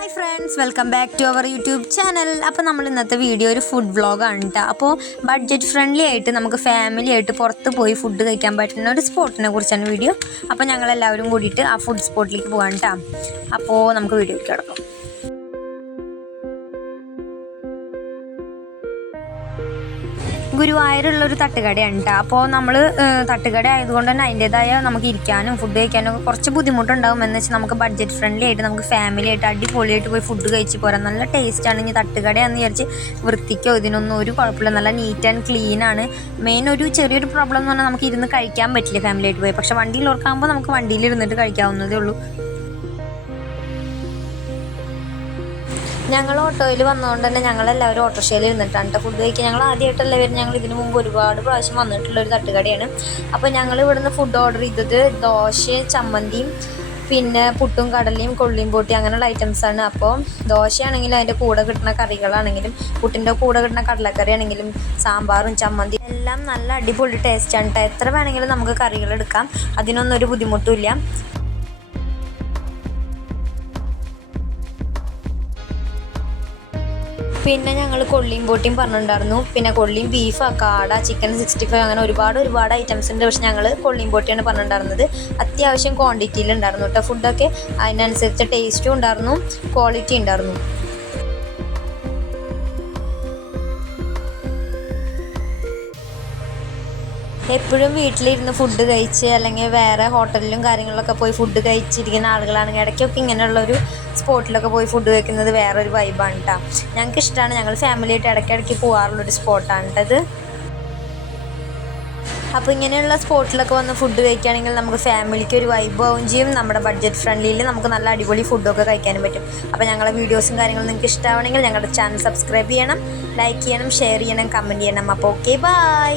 Hi friends welcome back to our YouTube channel അപ്പോൾ നമ്മൾ ഇന്നത്തെ വീഡിയോ ഒരു ഫുഡ് വ്ളോഗാണ് കേട്ടോ അപ്പോൾ ബഡ്ജറ്റ് ഫ്രണ്ട്ലി ആയിട്ട് നമുക്ക് ഫാമിലി ആയിട്ട് പുറത്ത് പോയി ഫുഡ് കഴിക്കാൻ പറ്റുന്ന ഒരു സ്പോട്ടിനെ കുറിച്ചാണ് വീഡിയോ അപ്പോൾ ഞങ്ങളെല്ലാവരും കൂടിയിട്ട് ആ ഫുഡ് സ്പോട്ടിലേക്ക് പോകാൻ കേട്ടോ അപ്പോൾ നമുക്ക് വീഡിയോ കിടക്കാം. ഗുരുവായൂരുള്ള ഒരു തട്ടുകടയാണ് കേട്ടോ അപ്പോൾ നമ്മൾ തട്ടുകട ആയതുകൊണ്ട് തന്നെ അതിന്റെതായ നമുക്ക് ഇരിക്കാനും ഫുഡ് കഴിക്കാനും ഒക്കെ കുറച്ച് ബുദ്ധിമുട്ടുണ്ടാവും. എന്ന് വെച്ചാൽ നമുക്ക് ബഡ്ജറ്റ് ഫ്രണ്ട്ലി ആയിട്ട് നമുക്ക് ഫാമിലി ആയിട്ട് അടിപൊളിയായിട്ട് പോയി ഫുഡ് കഴിച്ച് പോരാം. നല്ല ടേസ്റ്റ് ടേസ്റ്റാണ് ഇനി തട്ടുകടയാന്ന് വിചാരിച്ച് വൃത്തിക്കോ ഇതിനൊന്നും ഒരു കുഴപ്പമില്ല. നല്ല നീറ്റ് ആൻഡ് ക്ലീൻ ആണ്. മെയിൻ ഒരു ചെറിയൊരു പ്രോബ്ലം എന്ന് പറഞ്ഞാൽ നമുക്ക് ഇരുന്ന് കഴിക്കാൻ പറ്റില്ല ഫാമിലി ആയിട്ട് പോയി. പക്ഷേ വണ്ടിയിൽ ഓർക്കാകുമ്പോൾ നമുക്ക് വണ്ടിയിൽ ഇരുന്നിട്ട് കഴിക്കാവുന്നതേ ഉള്ളൂ. ഞങ്ങൾ ഓട്ടോയിൽ വന്നതുകൊണ്ട് തന്നെ ഞങ്ങളെല്ലാവരും ഓട്ടോറിക്ഷയിൽ ഇരുന്നിട്ടാണ് ഫുഡ് കഴിക്കുക. ഞങ്ങൾ ആദ്യമായിട്ടല്ല വരുന്നത്. ഞങ്ങൾ ഇതിനു മുമ്പ് ഒരുപാട് പ്രാവശ്യം വന്നിട്ടുള്ള ഒരു തട്ടുകടയാണ്. അപ്പോൾ ഞങ്ങൾ ഇവിടുന്ന് ഫുഡ് ഓർഡർ ചെയ്തത് ദോശയും ചമ്മന്തിയും പിന്നെ പുട്ടും കടലയും കൊള്ളിയും പൊട്ടി അങ്ങനെയുള്ള ഐറ്റംസാണ് അപ്പോൾ ദോശയാണെങ്കിലും അതിന്റെ കൂടെ കിട്ടുന്ന കറികളാണെങ്കിലും പുട്ടിന്റെ കൂടെ കിട്ടുന്ന കടലക്കറി ആണെങ്കിലും സാമ്പാറും ചമ്മന്തി എല്ലാം നല്ല അടിപൊളി ടേസ്റ്റാണ് എത്ര വേണമെങ്കിലും നമുക്ക് കറികൾ എടുക്കാം. അതിനൊന്നും ഒരു ബുദ്ധിമുട്ടുമില്ല പിന്നെ ഞങ്ങൾ കൊള്ളിയും പൊട്ടിയും പറഞ്ഞിട്ടുണ്ടായിരുന്നു. പിന്നെ കൊള്ളിയും ബീഫ് കാട ചിക്കൻ സിക്സ്റ്റി ഫൈവ് അങ്ങനെ ഒരുപാട് ഒരുപാട് ഐറ്റംസ് ഉണ്ട്. പക്ഷെ ഞങ്ങൾ കൊള്ളിയും പൊട്ടിയാണ് പറഞ്ഞിട്ടുണ്ടായിരുന്നത്. അത്യാവശ്യം ക്വാണ്ടിറ്റിയിൽ ഉണ്ടായിരുന്നു കേട്ടോ ഫുഡൊക്കെ അതിനനുസരിച്ച് ടേസ്റ്റും ഉണ്ടായിരുന്നു ക്വാളിറ്റി ഉണ്ടായിരുന്നു. എപ്പോഴും വീട്ടിലിരുന്ന് ഫുഡ് കഴിച്ച് അല്ലെങ്കിൽ വേറെ ഹോട്ടലിലും കാര്യങ്ങളിലൊക്കെ പോയി ഫുഡ് കഴിച്ചിരിക്കുന്ന ആളുകളാണെങ്കിൽ ഇടയ്ക്കൊക്കെ ഇങ്ങനെയുള്ളൊരു സ്പോട്ടിലൊക്കെ പോയി ഫുഡ് കഴിക്കുന്നത് വേറൊരു വൈബാണ് കേട്ടോ ഞങ്ങൾക്ക് ഇഷ്ടമാണ് ഞങ്ങൾ ഫാമിലിയായിട്ട് ഇടയ്ക്കിടയ്ക്ക് പോകാറുള്ളൊരു സ്പോട്ടാണ് കേട്ടത് അപ്പോൾ ഇങ്ങനെയുള്ള സ്പോട്ടിലൊക്കെ വന്ന് ഫുഡ് കഴിക്കുകയാണെങ്കിൽ നമുക്ക് ഫാമിലിക്ക് ഒരു വൈബ് ആവുകയും ചെയ്യും. നമ്മുടെ ബഡ്ജറ്റ് ഫ്രണ്ട്ലിയിൽ നമുക്ക് നല്ല അടിപൊളി ഫുഡൊക്കെ കഴിക്കാനും പറ്റും. അപ്പോൾ ഞങ്ങളുടെ വീഡിയോസും കാര്യങ്ങളും നിങ്ങൾക്ക് ഇഷ്ടമാണെങ്കിൽ ഞങ്ങളുടെ ചാനൽ സബ്സ്ക്രൈബ് ചെയ്യണം ലൈക്ക് ചെയ്യണം ഷെയർ ചെയ്യണം കമന്റ് ചെയ്യണം. അപ്പോൾ ഓക്കെ ബൈ